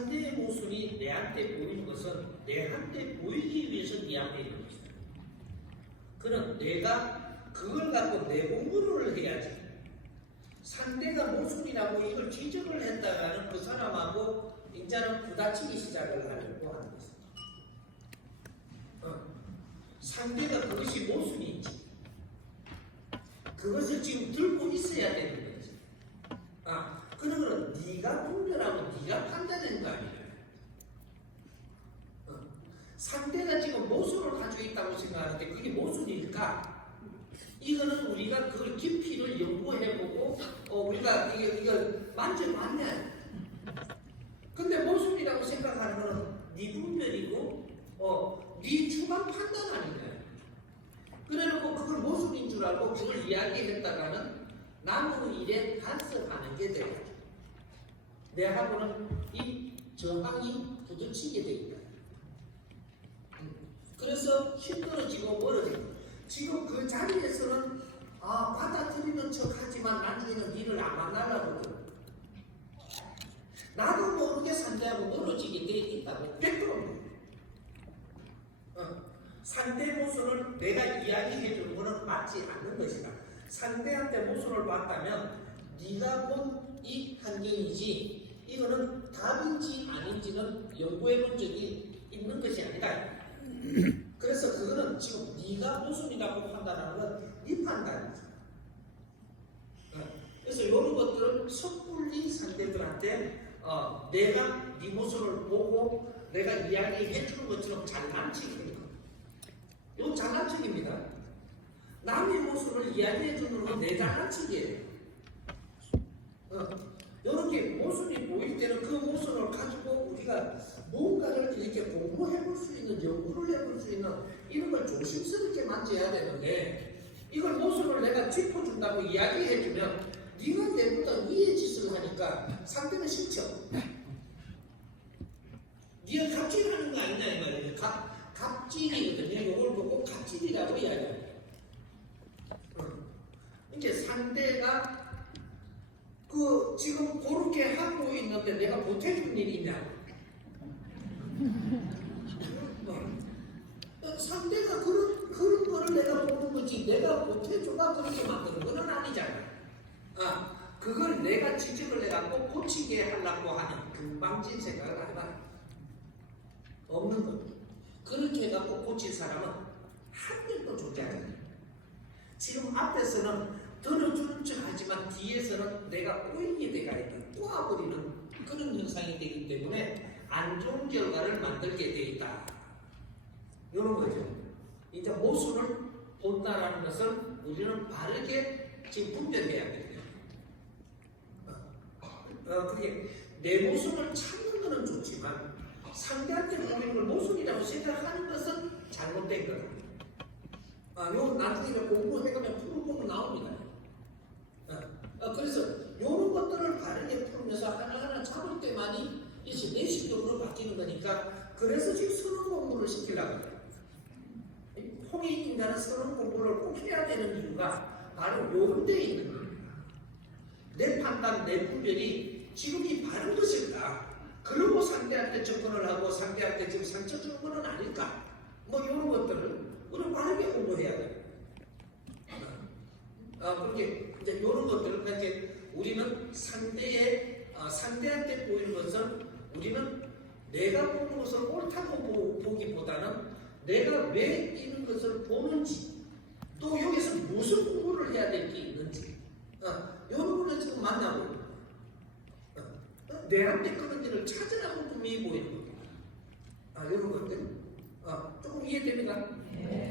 상대의 모습이 내한테 보이는 것은 내한테 보이기 위해서 네한테 있는 것이다. 그럼 내가 그걸 갖고 내 공부를 해야지. 상대가 모순이라고 이걸 지적을 했다가는 그 사람하고 이제는 부딪히기 시작을 하려고 하는 것이다. 어. 상대가 그것이 모순인지 그것을 지금 들고 있어야 되는 거지. 아, 그러면 네가 분별하고 네가 판단하는 거 아니야. 어. 상대가 지금 모순을 가지고 있다고 생각하는데 그게 모순일까? 이거는 우리가 그 깊이를 연구해보고 어, 우리가 이게 이걸 만져봤냐? 근데 모순이라고 생각하는 거는 네 분별이고 어, 네 주관 판단 아니냐? 그래놓고 그걸 모순인 줄 알고 그걸 이야기했다가는 남의 일에 간섭하는 게 돼요. 내하고는 이 저항이 부딪히게 돼 있다. 음. 그래서 힘들어지고 멀어지고 지금 그 자리에서는 아 받아들이는 척 하지만 나중에는 니를 안 만나려고 그래. 나도 모르게 상대하고 멀어지게 돼 있다고 100% 어. 상대 모습을 내가 이야기해 주는 것은 맞지 않는 것이다. 상대한테 모습을 봤다면 네가 본 이 환경이지 이거는 답인지 아닌지는 연구해 본 적이 있는 것이 아니다. 네가 모순이라고 판단하는 건 네 판단이지. 어. 그래서 이런 것들은 섣불리 상대들한테 어, 내가 네 모습을 보고 내가 이야기해 주는 것처럼 잘난치게 이건 장난치기입니다. 남의 모습을 이야기해 주는 건내 장난치기예요. 어, 이렇게 모습이 보일 때는 그 모습을 가지고 우리가 뭔가를 이렇게 공부해 볼 수 있는, 연구를 해 볼 수 있는 이런 걸 조심스럽게 만져야 되는데 이걸 모습을 내가 짚어준다고 이야기해 주면 네가 내보다 위의 짓을 하니까 상대는 싫죠. 네가 갑질하는 거 아니냐 이 말이에요. 갑, 갑질이거든요. 이걸 보고 갑질이라고 이야기해요. 이제 상대가 그 지금 그렇게 하고 있는데 내가 보태줄 일이 있냐? 어, 상대가 그런 그런 거를 내가 보는 거지 내가 보태줘가 그렇게 만드는 거는 아니잖아. 아 그걸 내가 지적을 꼭 고치게 하려고 하는 금방진 생각은 아니야. 없는 거. 그렇게 해갖고 고친 사람은 한 명도 존재하지 않아. 지금 앞에서는 들어주는 척 하지만 뒤에서는 내가 꼬이게 돼가. 꼬아버리는 그런 현상이 되기 때문에 안 좋은 결과를 만들게 돼 있다. 이런 거죠. 이제 모순을 본다라는 것을 우리는 바르게 지금 분별해야 돼요. 어, 그게 내 모습을 찾는 것은 좋지만 상대한테 보이는 걸 모순이라고 생각하는 것은 잘못된 거다. 아, 요 나중에 공부해가면 풀어보면 나옵니다. 어, 어, 그래서 요런 것들을 바르게 풀면서 하나하나 잡을 때만이 이제 내식적으로 바뀌는 거니까 그래서 지금 선언 공부를 시키려고 해요. 홍익 인간은 선언 공부를 꼭 해야 되는 이유가 바로 요런 데 있는 거예요. 내 판단, 내 분별이 지금 이 바른 것일까? 그러고 상대한테 접근을 하고 상대한테 지금 상처 주는 것은 아닐까? 뭐 이런 것들을 우리 바르게 공부해야 돼요. 아, 그렇게 이제 이런 것들을 이렇게 우리는 상대의 아, 상대한테 보이는 것은 우리는 내가 보는 것을 옳다고 보, 보기보다는 내가 왜 이런 것을 보는지 또 여기서 무슨 공부를 해야 될 게 있는지 어, 이런 거를 지금 만나고 있는. 어, 어, 내한테 그런 일을 찾으라고 분명히 보이는 겁니다. 아, 이런 것들 어, 조금 이해됩니까? 네.